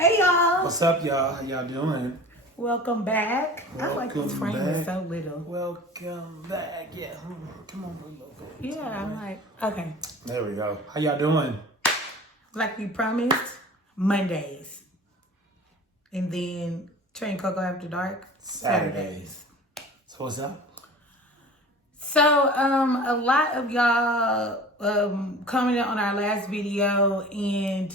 Hey y'all! What's up, y'all? How y'all doing? Welcome back. I like this frame is so little. Welcome back. Yeah, come on, little bit. Yeah, I'm like, okay. There we go. How y'all doing? Like we promised, Mondays. And then Train Coco After Dark, Saturdays. So what's up? So, a lot of y'all commented on our last video and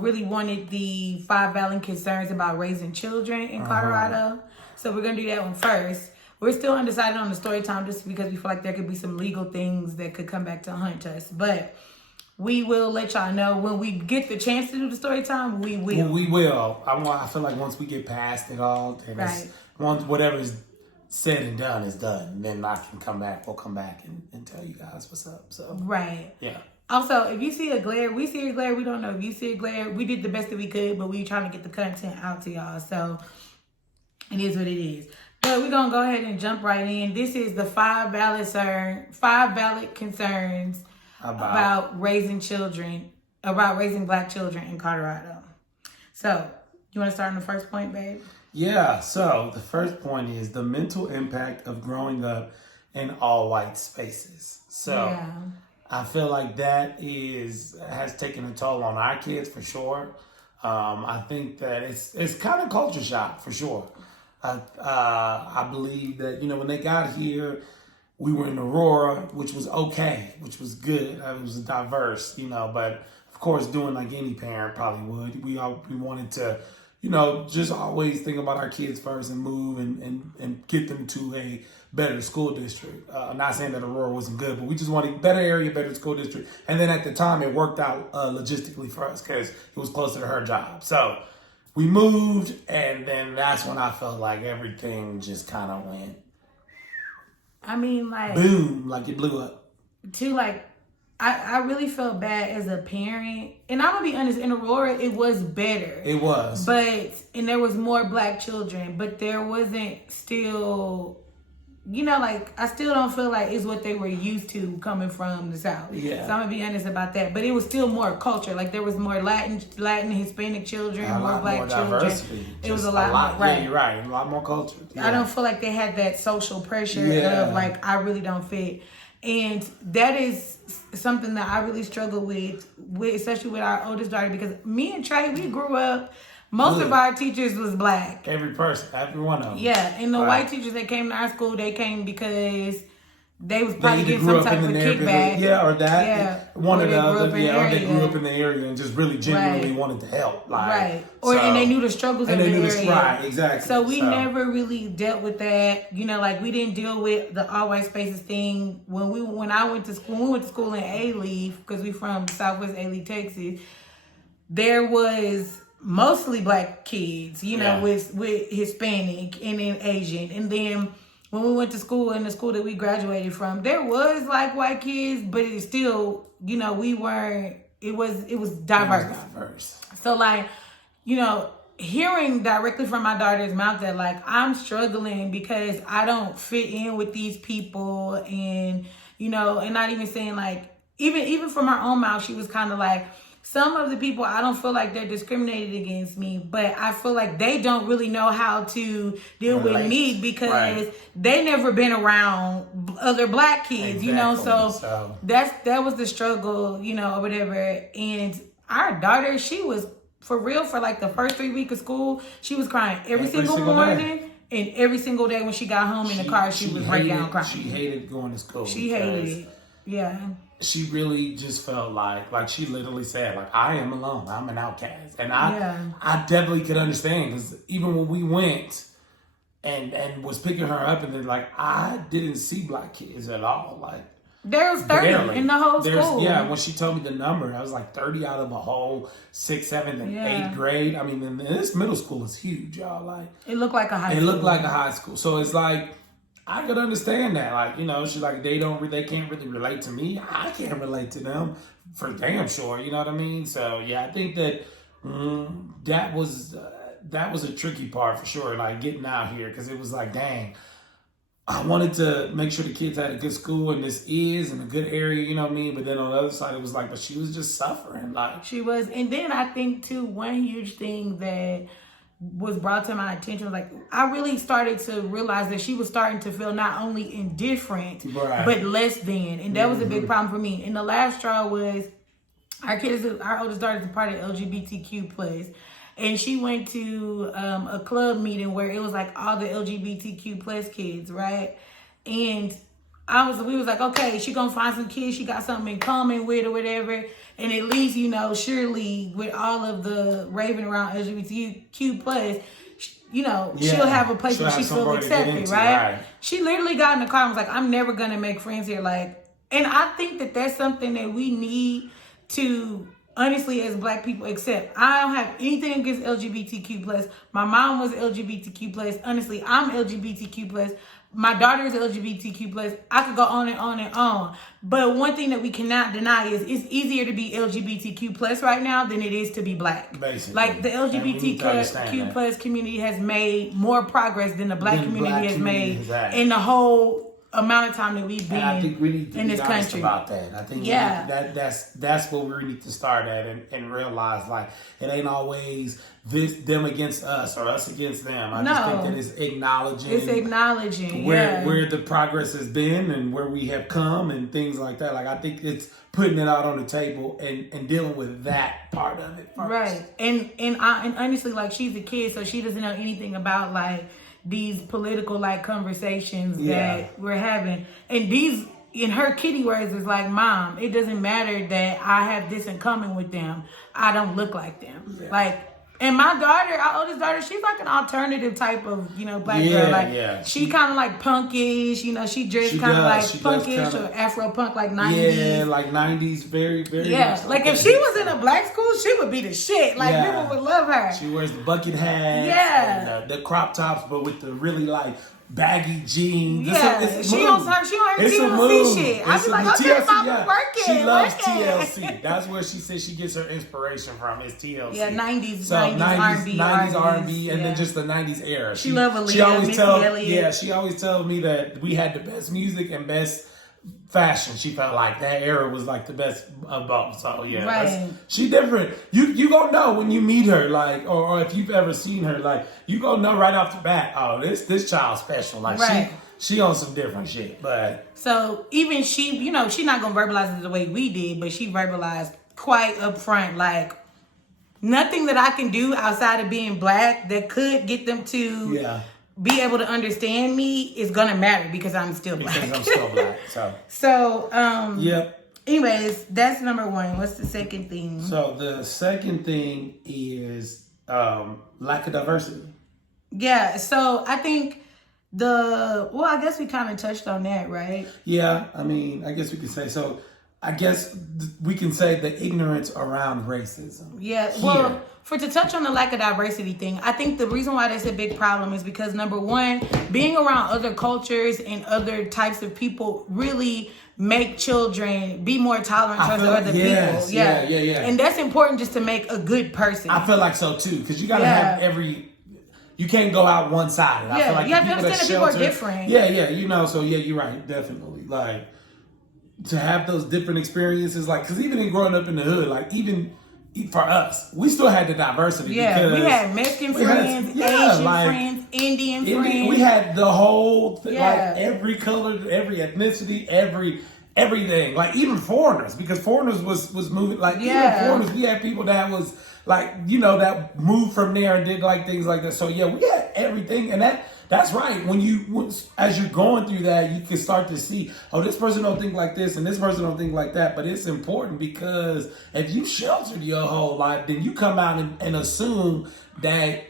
really wanted the 5 valid concerns about raising children in Colorado. So we're going to do that one first. We're still undecided on the story time just because we feel like there could be some legal things that could come back to haunt us. But we will let y'all know when we get the chance to do the story time, we will. Well, we will. I feel like once we get past it all, then Right. once whatever's said and done is done, then I can come back. We'll come back and tell you guys what's up. So Right. yeah. Also, if you see a glare, we see a glare. We don't know if you see a glare. We did the best that we could, but we trying to get the content out to y'all. So it is what it is. But we're going to go ahead and jump right in. This is the 5 valid concerns about raising children, about raising Black children in Colorado. So you want to start on the first point, babe? Yeah, so the first point is the mental impact of growing up in all white spaces. So Yeah. I feel like that has taken a toll on our kids for sure. I think that it's kind of culture shock for sure. I believe that, when they got here, we were in Aurora, which was okay, which was good. It was diverse, but of course, doing like any parent probably would. We wanted to, just always think about our kids first and move and get them to a better school district. I'm not saying that Aurora wasn't good, but we just wanted better area, better school district. And then at the time, it worked out logistically for us because it was closer to her job. So we moved, and then that's when I felt like everything just kind of went. I mean, like, boom, like it blew up. I really felt bad as a parent. And I'm going to be honest, in Aurora, it was better. It was. And there was more Black children, but there wasn't still, I still don't feel like it's what they were used to coming from the South. Yeah. So I'm going to be honest about that. But it was still more culture. Like there was more Latin, Hispanic children, more Black more children. Diversity. It was a lot more, right. Yeah, you're right. A lot more culture. Yeah. I don't feel like they had that social pressure of like, I really don't fit. And that is something that I really struggle with, especially with our oldest daughter, because me and Trey, we grew up, most of our teachers was Black. Every person, every one of them. Yeah, and the white teachers that came to our school, they came because they was probably getting some type of kickback. Yeah, or that. Yeah. One or the other. Or they grew up in the area and just really genuinely wanted to help. Right. And they knew the struggles of the area. Right, exactly. So we never really dealt with that. We didn't deal with the all white spaces thing. When we went to school in A-Leaf, because we from Southwest A-Leaf, Texas, there was mostly Black kids, with Hispanic and then Asian. And then when we went to school, in the school that we graduated from, there was like white kids, but it still, we weren't, it was diverse. It was diverse. So hearing directly from my daughter's mouth that like, I'm struggling because I don't fit in with these people, and, and not even saying like, even from her own mouth, she was kind of like, some of the people, I don't feel like they're discriminated against me, but I feel like they don't really know how to deal with me because they never been around other Black kids, Exactly. So that was the struggle, or whatever. And our daughter, she was for real for like the first 3 weeks of school. She was crying every single morning. And every single day when she got home in the car, she was breaking down crying. She hated going to school. She hated it. Yeah. She really just felt like she literally said, like, I am alone. I'm an outcast. And I definitely could understand, because even when we went and was picking her up, and then like, I didn't see Black kids at all. Like, there was 30 in the whole school. Yeah, when she told me the number, I was like 30 out of a whole 6th, 7th, and 8th grade. I mean, and this middle school is huge, y'all. Like, it looked like a high school. It looked like a high school. So it's like, I could understand that. Like, she's like, they can't really relate to me. I can't relate to them for damn sure. You know what I mean? So yeah, I think that that was a tricky part for sure. Like getting out here, because it was like, dang, I wanted to make sure the kids had a good school, and this is in a good area, you know what I mean? But then on the other side, it was like, but she was just suffering. Like, she was. And then I think, too, one huge thing that was brought to my attention was like, I really started to realize that she was starting to feel not only indifferent, but less than. And that was a big problem for me. And the last straw was our oldest daughter is a part of LGBTQ+. And she went to a club meeting where it was like all the LGBTQ+ kids, right? And we was like, okay, she gonna find some kids she got something in common with or whatever. And at least, you know, surely with all of the raving around LGBTQ+, you know, she'll have a place where she feels accepted, right? She literally got in the car and was like, I'm never gonna make friends here. Like, and I think that that's something that we need to, honestly, as Black people, accept. I don't have anything against LGBTQ+. My mom was LGBTQ+. Honestly, I'm LGBTQ+. My daughter is LGBTQ+. I could go on and on and on. But one thing that we cannot deny is it's easier to be LGBTQ+ right now than it is to be Black. Basically. Like, the LGBTQ+ community has made more progress than the Black community has made in the whole amount of time that we've been I think we need to in be this honest country about that. I think that's what we need to start at and realize, like, it ain't always them against us or us against them. I just think that it's acknowledging where the progress has been and where we have come and things like that. Like, I think it's putting it out on the table and dealing with that part of it first. Right. And honestly, like, she's a kid, so she doesn't know anything about, like, these political, like, conversations that we're having. And these, in her kitty words, is like, Mom, it doesn't matter that I have this in common with them. I don't look like them. Yeah. Like, and my daughter, our oldest daughter, she's like an alternative type of, you know, Black girl. Like, she kind of like punkish, you know, she dressed kind of like punkish or Afro punk, like 90s. Yeah, like 90s, very, very. Yeah, like if she was in a Black school, she would be the shit. Like, people would love her. She wears the bucket hat. Yeah. And the crop tops, but with the really, like, baggy jeans. Yeah, she don't her TLC shit. I be like, okay, Mama, working. She loves TLC. That's where she says she gets her inspiration from, is TLC. Yeah, 90s R&B, and then just the 90s era. She love Aaliyah, Missy Elliott. Yeah, she always tells me that we had the best music and best fashion. She felt like that era was like the best of both. So yeah, she different. You gonna know when you meet her, like, or if you've ever seen her, like, you gonna know right off the bat, oh, this child's special. Like, she on some different shit. But so even she, you know, she's not gonna verbalize it the way we did, but she verbalized quite upfront, like, nothing that I can do outside of being Black that could get them to be able to understand me is gonna matter because I'm still Black. Because I'm still Black. So anyways, that's number one. What's the second thing? So the second thing is lack of diversity. Yeah. So I think I guess we kind of touched on that, right? Yeah. I mean, I guess we could say so. I guess we can say the ignorance around racism. Yeah. Well, to touch on the lack of diversity thing, I think the reason why that's a big problem is because, number one, being around other cultures and other types of people really make children be more tolerant towards other people. Yeah. And that's important just to make a good person. I feel like so too, because you gotta have you can't go out one sided. I feel like you have to understand that people are different. Yeah, you know, so yeah, you're right, definitely. Like, to have those different experiences, like, because even in growing up in the hood, like, even for us, we still had the diversity. Yeah, because we had Mexican friends, Asian friends, Indian friends. We had the whole thing, like, every color, every ethnicity, everything. Like, even foreigners, because foreigners was moving, like, even foreigners, we had people that was, like, you know, that moved from there and did, like, things like that. So, yeah, we had everything, and that's right. As you're going through that, you can start to see, oh, this person don't think like this and this person don't think like that. But it's important because if you sheltered your whole life, then you come out and assume that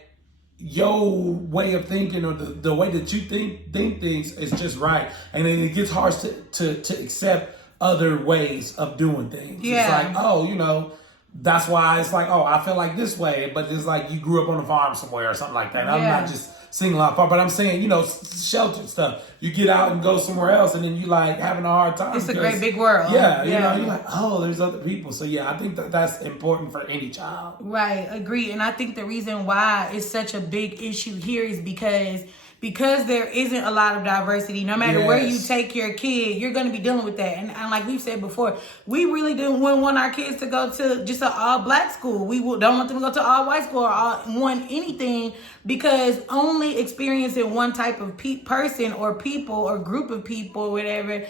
your way of thinking or the way that you think things is just right. And then it gets hard to accept other ways of doing things. Yeah. It's like, oh, you know, that's why it's like, oh, I feel like this way. But it's like you grew up on a farm somewhere or something like that. I'm not just single out part, but I'm saying, you know, sheltered stuff. You get out and go somewhere else, and then you like having a hard time. It's a great big world. Yeah, you know, you're like, oh, there's other people. So yeah, I think that's important for any child. Right, agree. And I think the reason why it's such a big issue here is because because there isn't a lot of diversity. No matter where you Yes. take your kid, you're going to be dealing with that. And like we've said before, we really wouldn't want our kids to go to just an all black school. We don't want them to go to all white school or anything, because only experiencing one type of person or people or group of people or whatever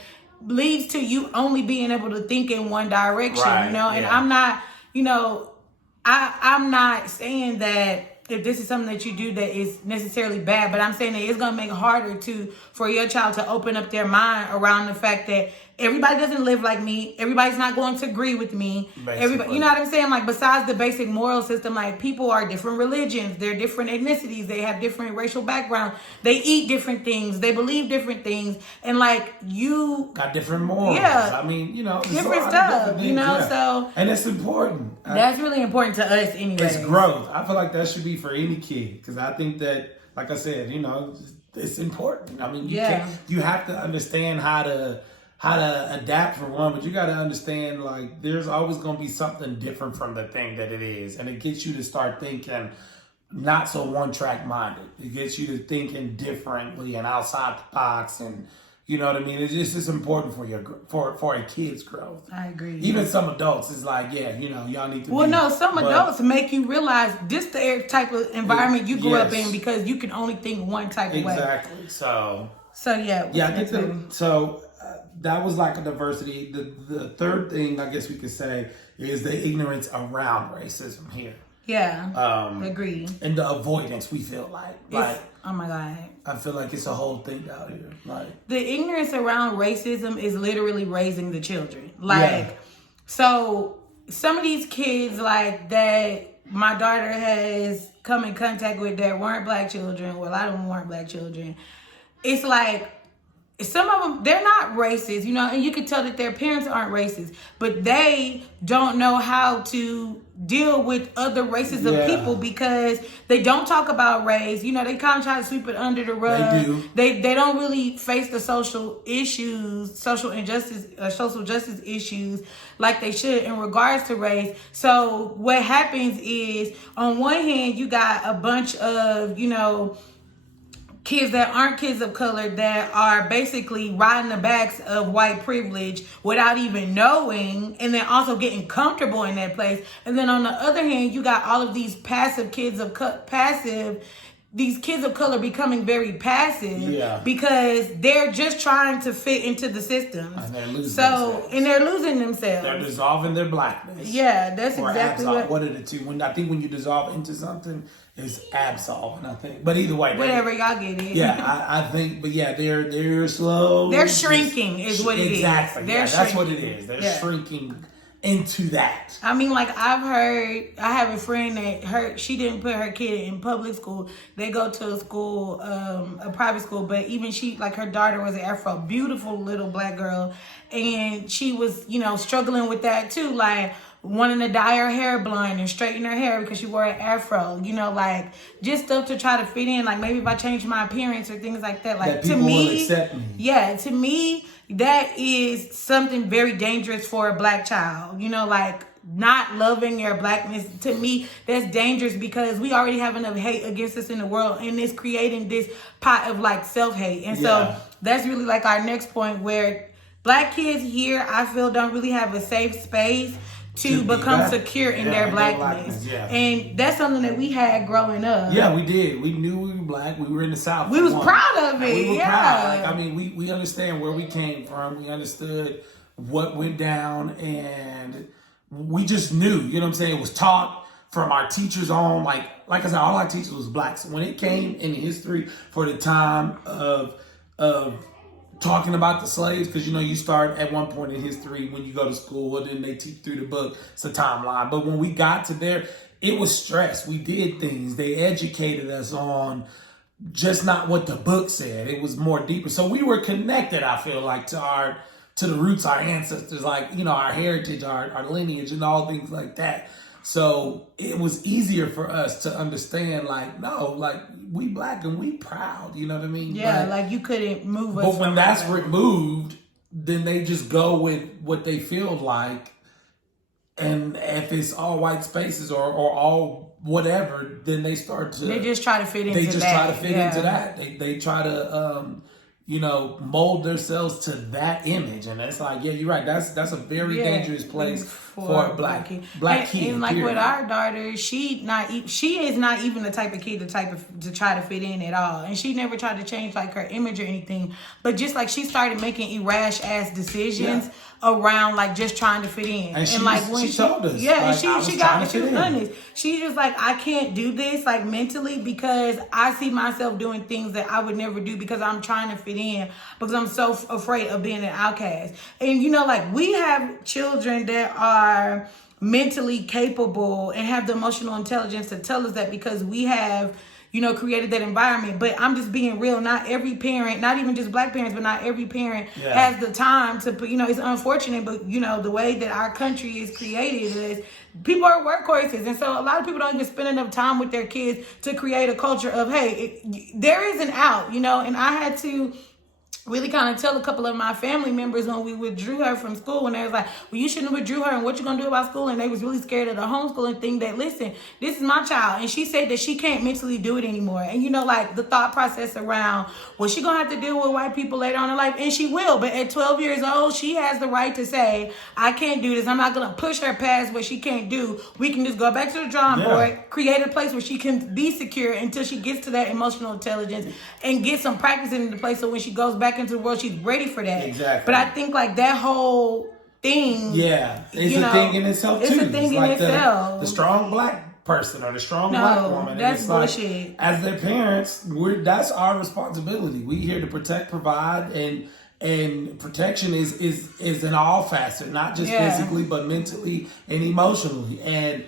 leads to you only being able to think in one direction, Right, you know? And yeah. I'm not, I'm not saying that if this is something that you do that is necessarily bad, but I'm saying that it's going to make it harder for your child to open up their mind around the fact that everybody doesn't live like me. Everybody's not going to agree with me. Everybody, you know what I'm saying? Like, besides the basic moral system, like, people are different religions. They're different ethnicities. They have different racial backgrounds. They eat different things. They believe different things. And, like, you got different morals. Yeah. I mean, different stuff, so. And it's important. That's really important to us anyway. It's growth. I feel like that should be for any kid, because I think that, like I said, it's important. I mean, you have to understand how to adapt for one, but you got to understand, like, there's always going to be something different from the thing that it is, and it gets you to start thinking not so one-track minded. It gets you to thinking differently and outside the box, and you know what I mean? It's important for a kid's growth. I agree. Even some adults is like, y'all need to. Well, no, some adults make you realize this the type of environment you grew up in, because you can only think one type of way. Exactly. So yeah. Yeah, I think that was like a diversity. The third thing I guess we could say is the ignorance around racism here. Yeah. Agreed. And the avoidance, we feel like oh my God. I feel like it's a whole thing out here. Like, the ignorance around racism is literally raising the children. Yeah. So some of these kids like that my daughter has come in contact with that weren't black children. Well, a lot of them weren't black children. It's like, some of them, they're not racist, and you can tell that their parents aren't racist, but they don't know how to deal with other races of people, because they don't talk about race. They kind of try to sweep it under the rug. They do. They don't really face the social issues, social injustice, social justice issues like they should in regards to race. So what happens is, on one hand, you got a bunch of, kids that aren't kids of color that are basically riding the backs of white privilege without even knowing, and then also getting comfortable in that place. And then on the other hand, you got all of these these kids of color becoming very passive, because they're just trying to fit into the system. And they're losing themselves. They're dissolving their blackness. Yeah, that's exactly what are the two? I think when you dissolve into something, it's absolving, I think. But either way, whatever, y'all get it. Yeah, I think. But yeah, they're slow. They're shrinking, is what it is. Exactly. That's what it is. They're shrinking into that. I mean, like, I have a friend that she didn't put her kid in public school. They go to a school, a private school, but even her daughter was an Afro, beautiful little black girl, and she was, struggling with that too, like wanting to dye her hair blonde and straighten her hair because she wore an Afro, just stuff to try to fit in, like maybe if I change my appearance or things like that. Like, that people will accept me. Yeah, to me, that is something very dangerous for a black child. Not loving your blackness, to me, that's dangerous, because we already have enough hate against us in the world, and it's creating this pot of self-hate. And so that's really our next point, where black kids here, I feel, don't really have a safe space to become secure in their blackness. And that's something that we had growing up. Yeah, we did. We knew we were black. We were in the South. We was proud of it. We were proud. We understand where we came from. We understood what went down, and we just knew, you know what I'm saying? It was taught from our teachers on, like I said, all our teachers was black. So when it came in history for the time of talking about the slaves, because you start at one point in history when you go to school, and then they teach through the book. It's a timeline. But when we got to there, it was stress. We did things. They educated us on just not what the book said. It was more deeper. So we were connected, I feel like, to the roots, our ancestors, our heritage, our lineage, and all things like that. So it was easier for us to understand, we black and we proud, you know what I mean? Yeah, you couldn't move us. But when that's removed, then they just go with what they feel like, And if it's all white spaces or all whatever, then they start to. They just try to fit into that. They just try to fit into that. They try to, mold themselves to that image. And it's like, yeah, you're right. That's a very dangerous place for a black kid. And like with our daughter, she is not even the type of kid to try to fit in at all. And she never tried to change like her image or anything. But just like she started making irrational ass decisions around like just trying to fit in. And like when she told us. Yeah, like, and she was honest. She was like, I can't do this like mentally because I see myself doing things that I would never do because I'm trying to fit in because I'm so afraid of being an outcast. And like we have children that are mentally capable and have the emotional intelligence to tell us that because we have created that environment. But I'm just being real. Not every parent, not even just black parents, but not every parent has the time to put, it's unfortunate, but the way that our country is created is people are workhorses. And so a lot of people don't even spend enough time with their kids to create a culture of, hey, there is an out, and I had to really kind of tell a couple of my family members when we withdrew her from school, and they was like, well, you shouldn't have withdrew her, and what you gonna do about school? And they was really scared of the homeschooling thing that, listen, this is my child, and she said that she can't mentally do it anymore. And like the thought process around, well, she gonna have to deal with white people later on in life, and she will, but at 12 years old, she has the right to say, I can't do this. I'm not gonna push her past what she can't do. We can just go back to the drawing board, create a place where she can be secure until she gets to that emotional intelligence and get some practice into place so when she goes back into the world, she's ready for that. Exactly. But I think like that whole thing, it's a thing in itself too. It's a thing in itself. The strong black person or the strong black woman. That's bullshit. Like, as their parents, that's our responsibility. We here to protect, provide, and protection is in all facets, not just physically, but mentally and emotionally. And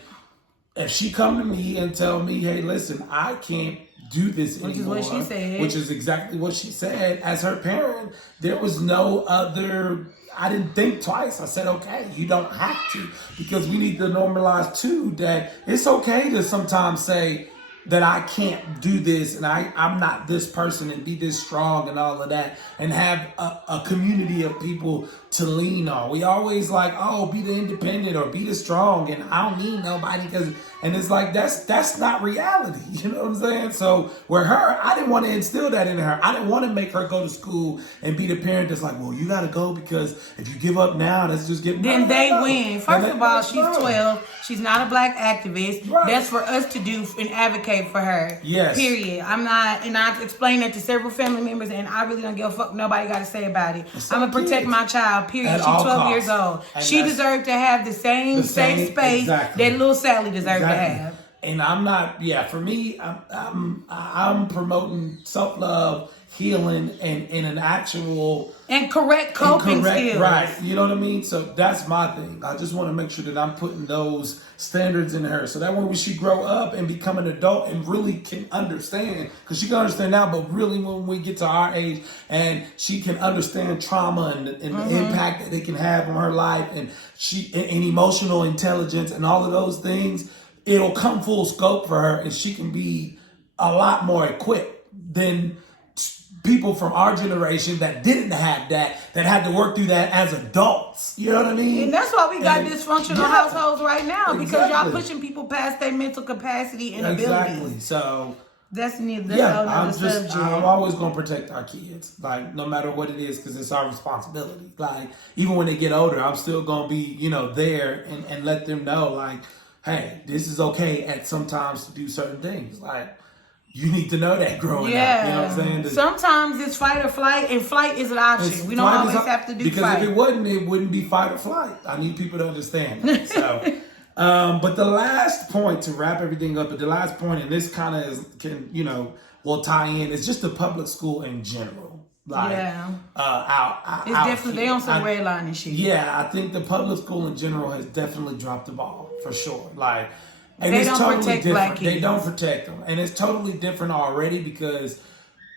if she come to me and tell me, hey, listen, I can't do this anymore. Which is what she said. Which is exactly what she said. As her parent, there was no other. I didn't think twice. I said, okay, you don't have to, because we need to normalize too that it's okay to sometimes say that I can't do this and I'm not this person and be this strong and all of that and have a community of people to lean on. We always like, oh, be the independent or be the strong and I don't need nobody and it's like, that's not reality. You know what I'm saying? So with her, I didn't want to instill that in her. I didn't want to make her go to school and be the parent that's like, well, you got to go because if you give up now, that's just getting... Then they win. First of all, she's 12. She's not a black activist. Right. That's for us to do and advocate for her. Yes. Period. I'm not, and I've explained that to several family members, and I really don't give a fuck nobody got to say about it. I'm going to protect my child, period. She's 12 years old. And she deserves to have the same safe space that little Sally deserves to have. And I'm not, for me, I'm promoting self-love, healing, and an actual... And correct coping skills. Right, you know what I mean? So that's my thing. I just want to make sure that I'm putting those standards in her. So that when she grow up and become an adult and really can understand, because she can understand now, but really when we get to our age and she can understand trauma and the impact that it can have on her life and emotional intelligence and all of those things, it'll come full scope for her and she can be a lot more equipped than people from our generation that didn't have that had to work through that as adults. You know what I mean? And that's why we got dysfunctional households right now, because y'all pushing people past their mental capacity and abilities. Exactly. So that's another subject. I'm always going to protect our kids, like no matter what it is, because it's our responsibility. Like even when they get older, I'm still going to be, there and let them know, like, hey, this is okay at sometimes to do certain things. Like, you need to know that growing up. You know what I'm saying? Sometimes it's fight or flight, and flight is an option. We don't always have to do because fight. If it wasn't, it wouldn't be fight or flight. I need people to understand that. So, but the last point to wrap everything up, but the last point, and this kind of will tie in, is just the public school in general. Like, it's definitely they on some red line and shit. Yeah, I think the public school in general has definitely dropped the ball for sure. Like. And they it's don't totally protect different. black kids. They don't protect them. And it's totally different already because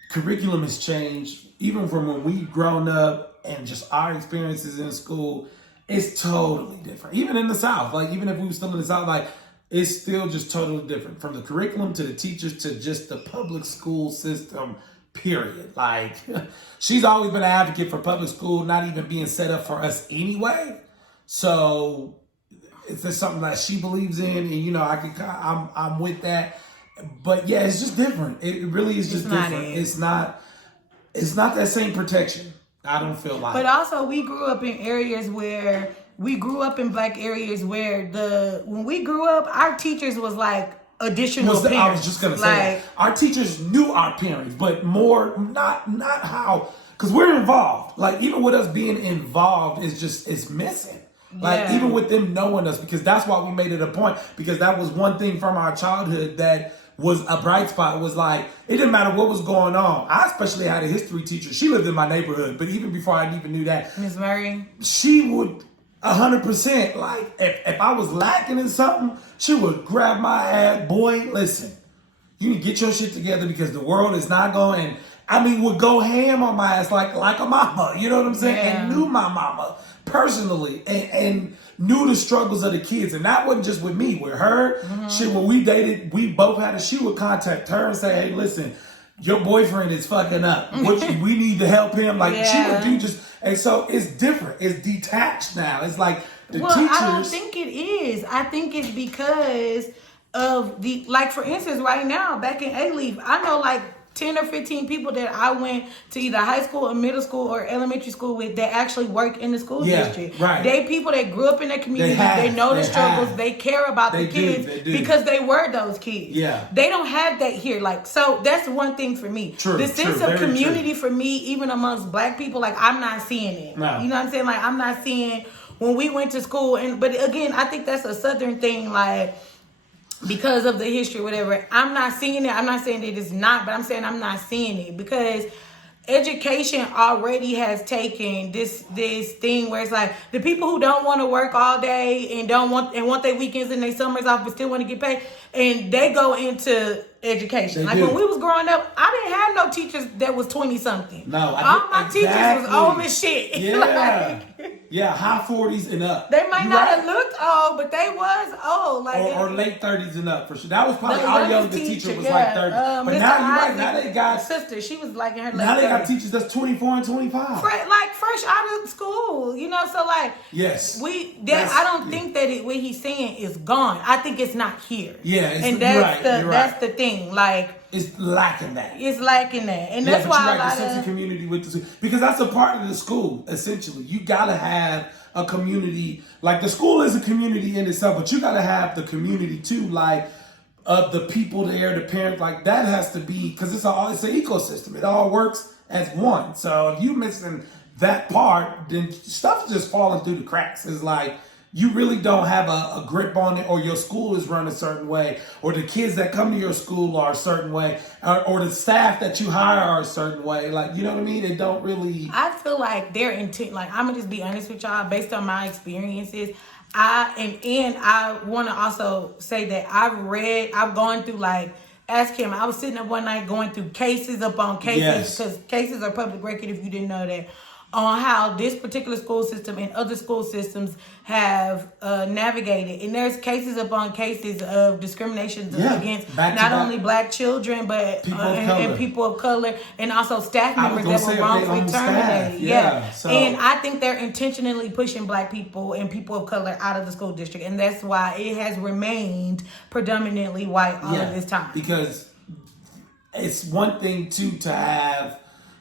curriculum has changed. Even from when we've grown up and just our experiences in school, it's totally different. Even in the South, like even if we were still in the South, like it's still just totally different. From the curriculum to the teachers to just the public school system, period. Like she's always been an advocate for public school not even being set up for us anyway. So it's something that she believes in, and you know, I'm with that. But yeah, it's just different. It really is just different. It's not that same protection. I don't feel like. But also, we grew up in areas where black areas where when we grew up, our teachers was like additional parents. I was just gonna say that. Our teachers knew our parents, but more not how, because we're involved. Like even with us being involved it's missing. Like even with them knowing us, because that's why we made it a point, because that was one thing from our childhood that was a bright spot. Was like, it didn't matter what was going on. I especially had a history teacher. She lived in my neighborhood, but even before I even knew that, Miss Murray, she would 100%, like if I was lacking in something, she would grab my ass. Boy, listen, you need to get your shit together because the world is not going. I mean, would go ham on my ass like a mama. You know what I'm saying? And knew my mama personally and knew the struggles of the kids. And that wasn't just with me, with her. Shit, when we dated, we both had she would contact her and say, hey, listen, your boyfriend is fucking up. We need to help him. Like she would do just, and so it's different. It's detached now. It's like the teachers. I don't think it is. I think it's because of like for instance, right now, back in A-Leaf, I know like 10 or 15 people that I went to either high school or middle school or elementary school with that actually work in the school district. Right. They people that grew up in their community, they know the struggles, they care about the kids because they were those kids. Yeah. They don't have that here. Like, so that's one thing for me. The sense of community for me, even amongst black people, like I'm not seeing it. No. You know what I'm saying? Like I'm not seeing when we went to school, but again, I think that's a Southern thing, like because of the history, whatever. I'm not seeing it. I'm not saying that it's not, but I'm saying I'm not seeing it because education already has taken this thing where it's like the people who don't want to work all day and want their weekends and their summers off but still want to get paid, and they go into education. When we was growing up, I didn't have no teachers that was 20 something. No, all my teachers was old as shit. Yeah. Yeah, high 40s and up. They might not have looked old, but they was old. Like or late 30s and up, for sure. That was probably our youngest teacher was like 30. But Mr. now you're right. Isaac, now they got sister. She was like in her late 30s. Now they got teachers that's 24 and 25. Like fresh out of school, you know. So like, yes, I don't think that what he's saying is gone. I think it's not here. Yeah, and that's the thing. Like, it's lacking that. And that's why the sense of community with the, because that's a part of the school. Essentially, you gotta have a community. Like the school is a community in itself, but you gotta have the community too. Like of the people there, the parents. Like that has to be, because it's an ecosystem. It all works as one. So if you missing that part, then stuff's just falling through the cracks. It's like you really don't have a grip on it, or your school is run a certain way, or the kids that come to your school are a certain way, or the staff that you hire are a certain way. Like, you know what I mean? It don't really. I feel like their intent, like I'm gonna just be honest with y'all, based on my experiences. I want to also say that I've gone through like. Ask him. I was sitting up one night going through cases upon cases, because cases are public record if you didn't know that, on how this particular school system and other school systems have navigated. And there's cases upon cases of discrimination against not only black children, but people of color, and also staff members that were wrongfully terminated. And I think they're intentionally pushing black people and people of color out of the school district. And that's why it has remained predominantly white all of this time. Because it's one thing, too, to have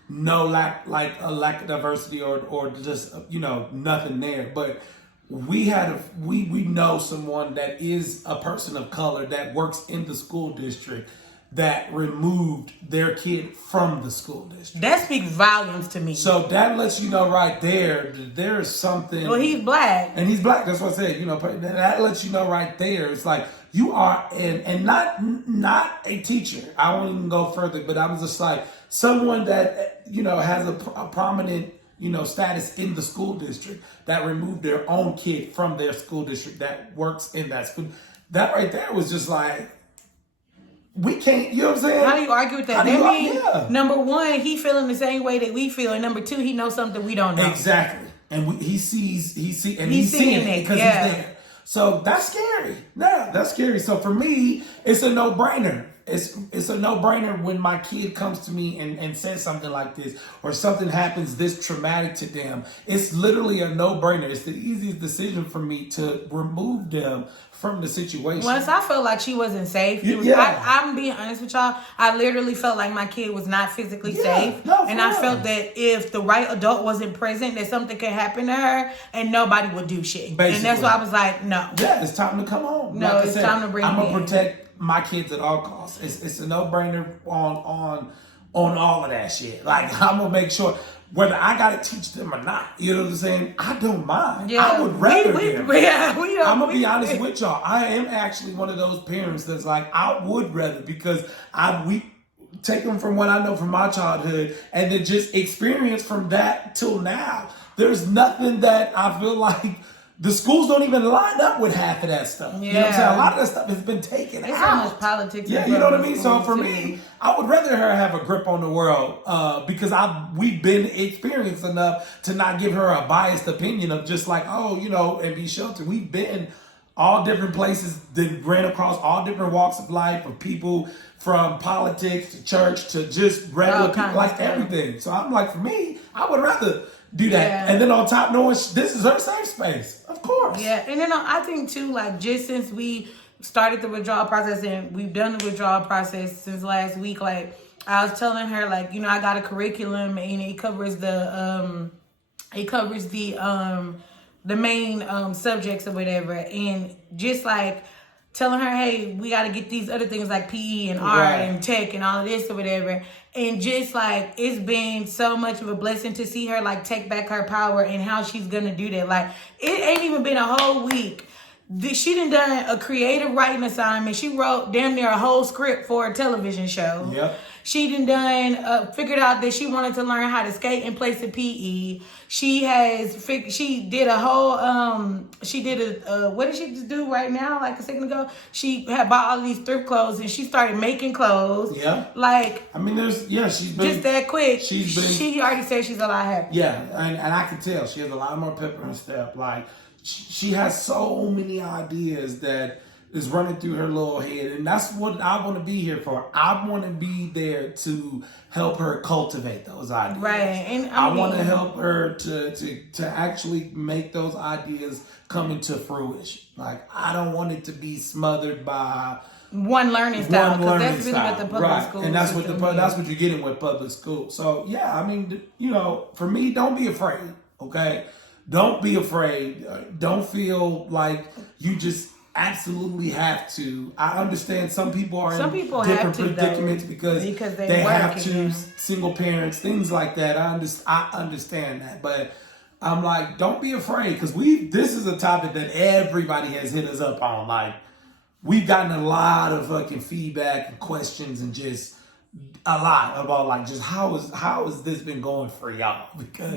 no lack of diversity or just, you know, nothing there. But we know someone that is a person of color that works in the school district that removed their kid from the school district. That speaks volumes to me. So that lets you know right there is something. Well, he's black. And he's black. That's what I said. You know, that lets you know right there. It's like you are, and not a teacher. I won't even go further, but I was just like someone that, you know, has a prominent, you know, status in the school district that removed their own kid from their school district that works in that school. That right there was just like, we can't, you know what I'm saying? How do you argue with that? Number one, he feeling the same way that we feel, and number two, he knows something we don't know. Exactly. And he's seeing it because he's there. So that's scary. Yeah, that's scary. So for me, it's a no-brainer. it's a no-brainer when my kid comes to me and says something like this, or something happens this traumatic to them. It's literally a no-brainer. It's the easiest decision for me to remove them from the situation. Once I felt like she wasn't safe, I'm being honest with y'all, I literally felt like my kid was not physically safe. No, and I felt that if the right adult wasn't present, that something could happen to her and nobody would do shit. Basically. And that's why I was like, no. Yeah, it's time to come home. No, like it's time to bring I'm me gonna in. protect my kids at all costs. It's a no-brainer on all of that shit. Like, I'm gonna make sure whether I gotta teach them or not. You know what I'm saying? I don't mind. Yeah, I would rather them. I'm gonna be honest with y'all. I am actually one of those parents that's like, I would rather, because we take them from what I know from my childhood and then just experience from that till now. There's nothing that I feel like the schools don't even line up with half of that stuff. Yeah. You know what I'm saying? A lot of that stuff has been taken It's out. so much politics. Yeah, you know what I mean? So for me, I would rather her have a grip on the world because we've been experienced enough to not give her a biased opinion of just like, oh, you know, and be sheltered. We've been all different places, that ran across all different walks of life, of people from politics to church to just regular people, like everything. So I'm like, for me, I would rather do that. Yeah. And then on top, knowing this is her safe space, of course. Yeah, and then I think too, like, just since we started the withdrawal process and we've done the withdrawal process since last week, like, I was telling her, like, you know, I got a curriculum and it covers the main subjects or whatever, and just like telling her, hey, we got to get these other things like PE and art and tech and all of this or whatever. And just like, it's been so much of a blessing to see her like take back her power and how she's going to do that. Like, it ain't even been a whole week. She done a creative writing assignment. She wrote damn near a whole script for a television show. Yep. She figured out that she wanted to learn how to skate and play some PE. She did a whole, what did she just do right now? Like a second ago, she had bought all these thrift clothes and she started making clothes. Yeah. Like, I mean, she's been just that quick. She already said she's a lot happier. Yeah, and I can tell she has a lot more pep in her step. Like, she has so many ideas that is running through her little head, and that's what I want to be here for. I want to be there to help her cultivate those ideas. Right, and I want to help her to actually make those ideas come into fruition. Like, I don't want it to be smothered by one learning style, because that's really what the public school and that's system that's what you're getting with public school. So yeah, I mean, you know, for me, don't be afraid. Okay, don't be afraid. Don't feel like you just absolutely have to. I understand some people are in different predicaments because they have to, single parents, things like that. I understand that, but I'm like, don't be afraid, because this is a topic that everybody has hit us up on. Like, we've gotten a lot of fucking feedback and questions and just a lot about like just how has this been going for y'all? Because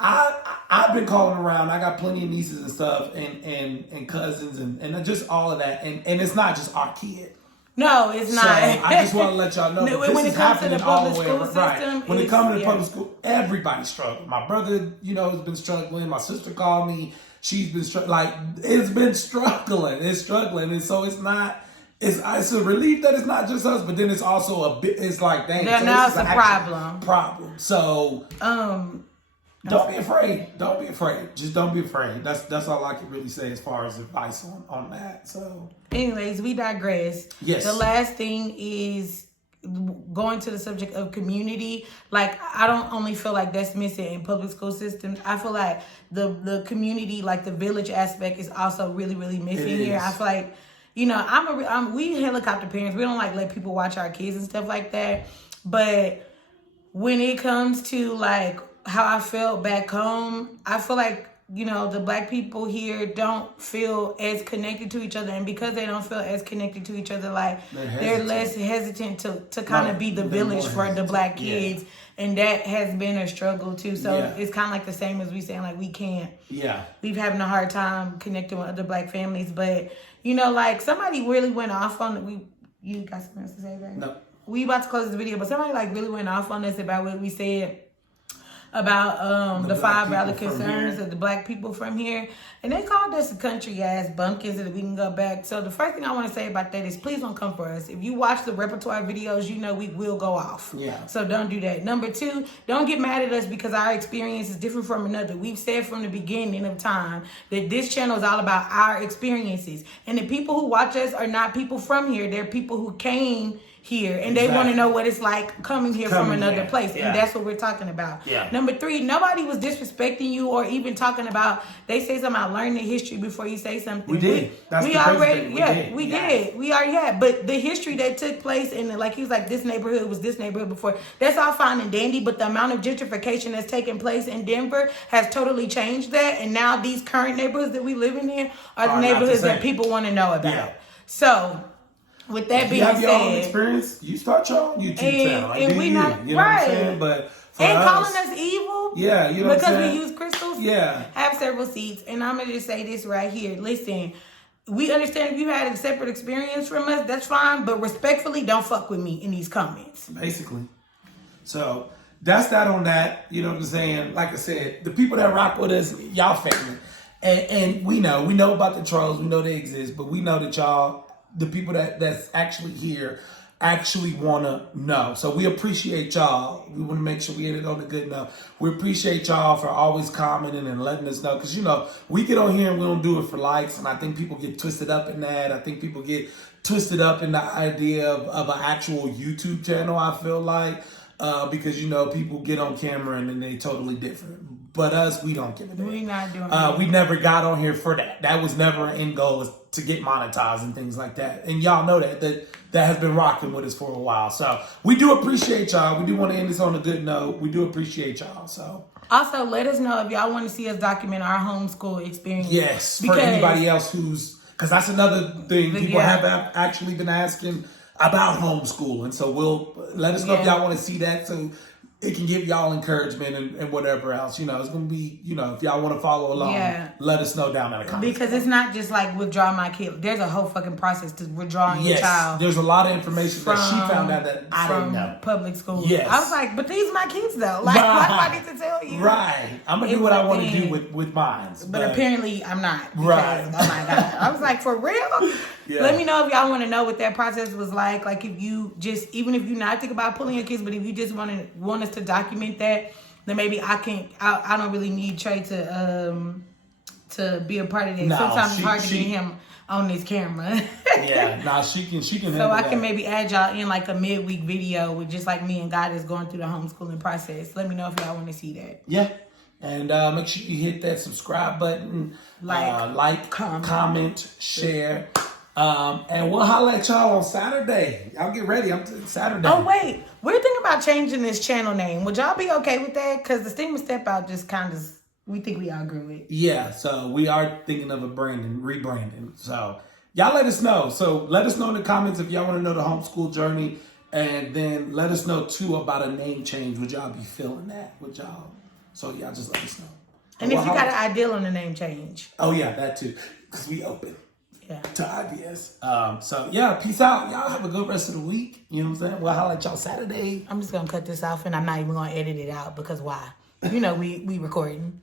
I've been calling around. I got plenty of nieces and stuff and cousins and just all of that. And it's not just our kid. No, it's not. So I just want to let y'all know that when this it is comes to the happening all public the way school around. system, When it comes to the public school, everybody's struggling. My brother, you know, has been struggling. My sister called me. She's been struggling. Like, it's been struggling. It's struggling. And so it's not. It's a relief that it's not just us, but then it's also it's like, dang. So now it's a problem. So don't be afraid. Don't be afraid. Just don't be afraid. That's all I can really say as far as advice on that. So anyways, we digress. Yes. The last thing is going to the subject of community. Like, I don't only feel like that's missing in public school systems. I feel like the community, like the village aspect, is also really, really missing here. I feel like, you know, we helicopter parents. We don't like let people watch our kids and stuff like that. But when it comes to like how I felt back home, I feel like, you know, the black people here don't feel as connected to each other. And because they don't feel as connected to each other, like they're less hesitant to kind of be the village for the black kids. Yeah. And that has been a struggle too. So it's kind of like the same as we saying like we can't. Yeah. We've having a hard time connecting with other black families. But, you know, like somebody really went off on you got something else to say, right? No. We about to close this video, but somebody like really went off on us about what we said about the black 5 valid people from concerns here. of the black people from here. And they called us country ass bumpkins that we can go back. So the first thing I want to say about that is please don't come for us. If you watch the repertoire videos, you know we will go off. Yeah. So don't do that. Number 2, don't get mad at us because our experience is different from another. We've said from the beginning of time that this channel is all about our experiences. And the people who watch us are not people from here. They're people who came here and they want to know what it's like coming here from another place. Yeah. And that's what we're talking about. Yeah. Number 3, nobody was disrespecting you or even talking about, they say something about learning history before you say something. We did. We already did. We already had. But the history that took place in, like he was like, this neighborhood was this neighborhood before. That's all fine and dandy, but the amount of gentrification that's taken place in Denver has totally changed that. And now these current neighborhoods that we living in are the neighborhoods that people want to know about. Yeah. So with that being you have your own said, experience, you start your own YouTube channel. Like, and we not you know what I'm saying? But for and us, calling us evil, yeah, you know what I'm because saying? we use crystals, Yeah. have several seats. And I'm gonna just say this right here. Listen, we understand if you had a separate experience from us, that's fine. But respectfully, don't fuck with me in these comments. Basically. So that's that on that. You know what I'm saying? Like I said, the people that rock with us, y'all family. And we know about the trolls, we know they exist, but we know that y'all, the people that's actually here, actually want to know. So we appreciate y'all. We want to make sure we end it on a good note. We appreciate y'all for always commenting and letting us know. Because, you know, we get on here and we don't do it for likes. And I think people get twisted up in that. I think people get twisted up in the idea of an actual YouTube channel, I feel like. Because, you know, people get on camera and then they totally different. But us, we don't give a damn. We not doing that. We never got on here for that. That was never an end goal, is to get monetized and things like that. And y'all know that has been rocking with us for a while. So we do appreciate y'all. We do want to end this on a good note. We do appreciate y'all. So also, let us know if y'all want to see us document our homeschool experience. yes, because for anybody else because that's another thing people have actually been asking about homeschooling. So we'll let us know if y'all want to see that, so it can give y'all encouragement and whatever else. You know, it's going to be, you know, if y'all want to follow along, let us know down in the comments. Because it's not just like withdraw my kid. There's a whole fucking process to withdrawing your child. There's a lot of information that she found out that I didn't know. Public school. Yes. I was like, but these are my kids though. Like, why do I need to tell you? Right. I'm going to do what I want to do with mine. But apparently I'm not. Right. Oh my God. I was like, for real? Yeah. Let me know if y'all want to know what that process was like. Like if you just, even if you're not thinking about pulling your kids, but if you just want us to document that, then maybe I don't really need Trey to be a part of that. No, sometimes it's hard to get him on this camera. She can So I can maybe add y'all in like a midweek video with just like me and God is going through the homeschooling process. Let me know if y'all want to see that. Yeah. And make sure you hit that subscribe button, like, comment, share. And we'll holler at y'all on Saturday. Y'all get ready. Saturday. Oh, wait. We're thinking about changing this channel name. Would y'all be okay with that? Because the Steemer Step Out just kind of, we think we all grew it. Yeah, so we are thinking of rebranding. So y'all let us know. So let us know in the comments if y'all want to know the homeschool journey. And then let us know, too, about a name change. Would y'all be feeling that? Would y'all? So y'all just let us know. And if you got an idea on the name change. Oh, yeah, that too. Because we open. Yeah. To ideas. So yeah, peace out. Y'all have a good rest of the week. You know what I'm saying? We'll holler at y'all Saturday. I'm just gonna cut this off and I'm not even gonna edit it out because why? You know we recording.